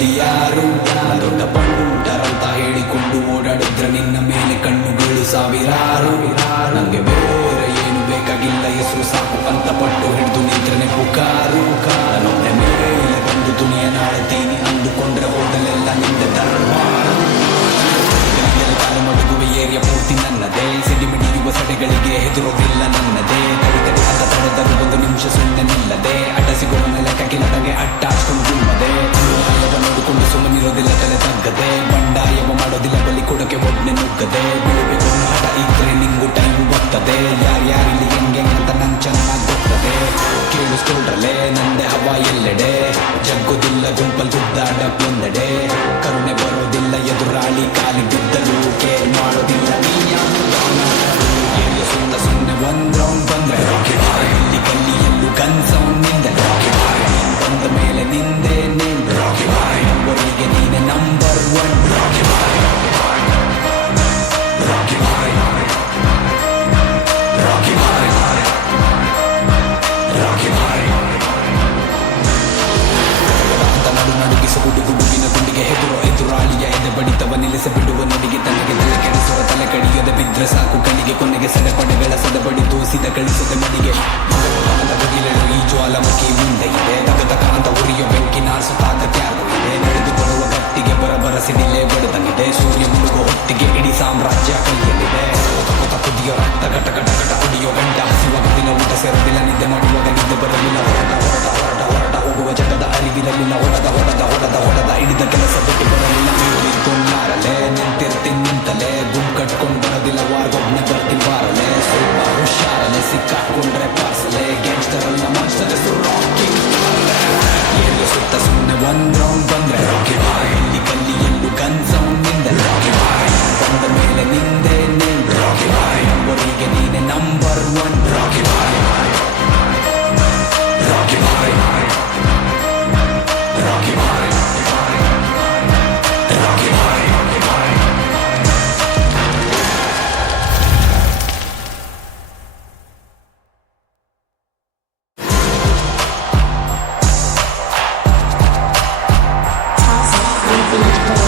ಇಲ್ಲಿ ಯಾರು ದೊಡ್ಡ ಪಂಡರಂತ ಹೇಳಿಕೊಂಡು ಓಡಾಡಿದ್ರೆ ನಿನ್ನ ಮೇಲೆ ಕಣ್ಣುಗಳು ಸಾವಿರಾರು. ನಂಗೆ ಬೇರೆ ಏನು ಬೇಕಾಗಿಲ್ಲ, ಹೆಸರು ಸಾಕು ಅಂತ ಪಟ್ಟು ಹಿಡಿದು ನಿಂತ್ರೆ ಪುಕಾರು. ನನ್ನೊಬ್ಬೆ ಮೇಲೆ ಬಂದು ದುನಿಯ ನಾಳ್ತೀನಿ ಅಂದುಕೊಂಡ್ರೆ ಹೋದಲೆಲ್ಲ ನಿಂದ ತರವಾರು. ಕಾಲು ಮಡಗುವ ಏರಿಯ ಪೂರ್ತಿ ನನ್ನದೇ, ಸಿಡಿಮಿಡಿಯುವ ಸಡೆಗಳಿಗೆ ಹೆದರೋದಿಲ್ಲ ನನ್ನದೇ. ತಡೆ ಅಂತ ತಡೆದರು ಒಂದು ನಿಮಿಷ ಸುಮ್ಮನೆ ನಿಲ್ಲದೆ, ಅಡ್ಡ ಸಿಗೋಣ ಲೆಕ್ಕಕ್ಕಿಲ್ಲದಂಗೆ ಅಡ್ಡ ಹಾಕೊಂಡು ಗುಮ್ಮದೆ. ನೋಡಿಕೊಂಡು ಸುಮ್ಮನಿರೋದಿಲ್ಲ ತಲೆ ತಗ್ಗದೆ, ಬಂಡಾಯವ ಮಾಡೋದಿಲ್ಲ ಬಲಿ ಕೊಡಕ್ಕೆ ಒಡ್ನೆ ನುಗ್ಗದೆ. ಬೆಳಿಬೇಕು ನಾಟ ಇದ್ರೆ ನಿಂಗು ಟೈಮು ಬರ್ತದೆ, ಯಾರ್ಯಾರಿಲ್ಲಿ ಹೆಂಗೆ ಅಂತ ನಂಗೆ ಚೆನ್ನಾಗಿ ಗೊತ್ತದೆ. ಕೇಳಿಸ್ಕೊಳ್ರಲೆ ನಂದೆ ಹವಾ ಎಲ್ಲೆಡೆ, ಜಗ್ಗೋದಿಲ್ಲ ಗುಂಪಲ್ ಗುದ್ದಾಡ ಒಂದೆಡೆ. ಕರುಣೆ ಬರೋದಿಲ್ಲ ಎದುರಾಳಿ ಕಾಲಿ ಬಿದ್ದರು, ಕೇರ್ ಮಾಡೋದಿಲ್ಲ ನೀ ಸುತ್ತ ಸುಮ್ಮನೆ ಒಂದ್ ರೌಂಡ್ ಬಂದ್ರೆ ಇಲ್ಲಿ ಗಲ್ಲಿ ಎಲ್ಲೂ ಗನ್ ಸೌಂಡ್ ನಿಂದೆ. ಬಂದ ಮೇಲೆ ನಿಂದೆ ನಂಬರಿಗೆ ನೀನೆ ನಂಬರ್ ಒನ್. ನಡುಗಿಸ ಗುಡುಗುಡುಗಿನ ಗುಂಡಿಗೆ ಎದುರಾಳಿಯ ಎದೆ ಬಡಿತವ ನಿಲ್ಲಿಸಿ ಬಿಡುವ ನುಡಿಗೆ ತನಗೆ ತಲೆ ಕೆಡಿಸುವ ತಲೆ ಕಡಿಯದೆ ಬಿದ್ರೆ ಸಾಕು ಕಣಿಗೆ. ಕೊನೆಗೆ ಸೆಡೆಪಡೆಗಳ ಸದಬಡಿ ದೋಸಿದ ಕಳಿಸದೆ ಮಡಿಗೆ. ಬದಿಲೆಳು ಈ ಜ್ವಾಲಮುಖಿ ಮುಂದೆ ಇದೆ, ತಗತಕ ಅಂತ ಉರಿಯೋ ಬೆಂಕಿ ನಾಸುತ್ತಾಗತ್ಯಾಗೂ ಇದೆ. ನಡೆದು ಬರುವ ಗಟ್ಟಿಗೆ ಬರಬರ ಸಿಡಿಲೇ ಬಡದಂಗಿದೆ, ಸೂರ್ಯ ಮುಳುಗೋ ಹೊತ್ತಿಗೆ ಇಡೀ ಸಾಮ್ರಾಜ್ಯ ಕೈಯಲ್ಲಿದೆ. ಕೊತ ಕುದಿಯೋ ರಕ್ತ ಘಟ ಘಟ ಘಟ ಕುಡಿಯೋ ಗಂಟ, ಹಸಿವಾಗುದಿಲ್ಲ ಊಟ ಸೇರೋದಿಲ್ಲ, ನಿದ್ದೆ ಮಾಡುವಾಗ ನಿದ್ದೆ ಬರಲಿಲ್ಲ. ಹೊರಟ ಹೋಗುವ ಜಗದ ಅರಿವಿರಲಿಲ್ಲ, ಹೊಡೆದ ಹಿಡಿದ ಕೆಲಸ ಬಿಟ್ಟು ಬರಲಿಲ್ಲ. ತುಂಡಾರಲೆ ನಿಂತಿರ್ತೀನಿ ನಿಂತಲೆ, ಗುಂಪು ಕಟ್ಕೊಂಡು ಬರೋದಿಲ್ಲ ವಾರ್ಗೊಬ್ನೆ ಬರ್ತೀನಿ ಬಾರಲೆ. ಸ್ವಲ್ಪ ಹುಷಾರಲೆ ಸಿಕ್ಕಾಕೊಂಡ್ರೆ ಪಾರ್ಸಲೆ, ಗ್ಯಾಂಗ್ಸ್ಟರ್ ಅಲ್ಲ ಮಾಸ್ಟರ್ ಹೆಸರು ರಾಕಿ. ಏನು ಸುತ್ತ ಸುಮ್ಮನೆ ಒಂದ್ ರೌಂಡ್ ಬಂದ್ರೆ ಇಲ್ಲಿ ಗಲ್ಲಿ ಎಲ್ಲೂ ಗನ್ ಸೌಂಡ್ ನಿಂದೆ. ಬಂದ ಮೇಲೆ ನಿಂದೆ ನಂಬರಿಗೆ ನೀನೆ number one. Toxic Beat Boy.